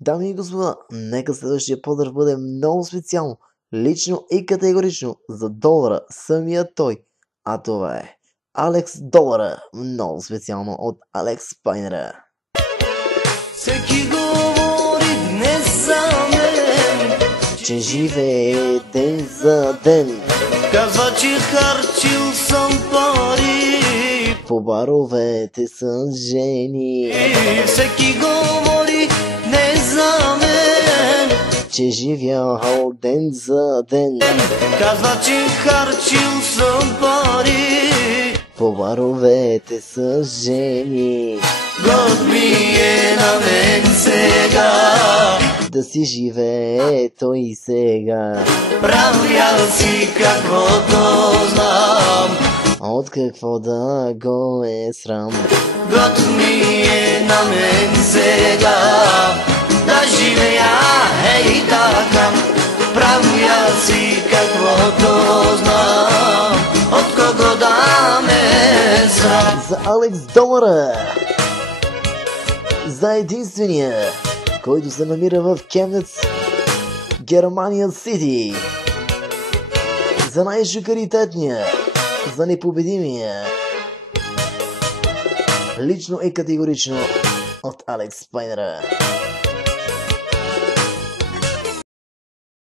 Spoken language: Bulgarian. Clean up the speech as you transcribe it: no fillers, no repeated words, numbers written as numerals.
Дами и господа, нека следващия поздрав бъде много специално, лично и категорично за долара, самия той. А това е Алекс Долара, много специално от Алекс Пайнера. Всеки говори днес за мен, че живее ден за ден. казва, че харчил съм пари, По баровете са жени. и всеки говори днес за мен, че живял ден за ден. казва, че харчил съм пари. По баровете са жени. Год ми е на мен сега, Да си живее той и сега. правя си каквото знам. От какво да го е срам. Год ми е на мен сега, да живея ей така, правя си каквото знам. От кого да ме срам? За Алекс Долара. За единствения, който се намира в Кемнец, Германия Сити. За най-шокаритетния, за непобедимия. Лично и категорично от Алекс Пайнера.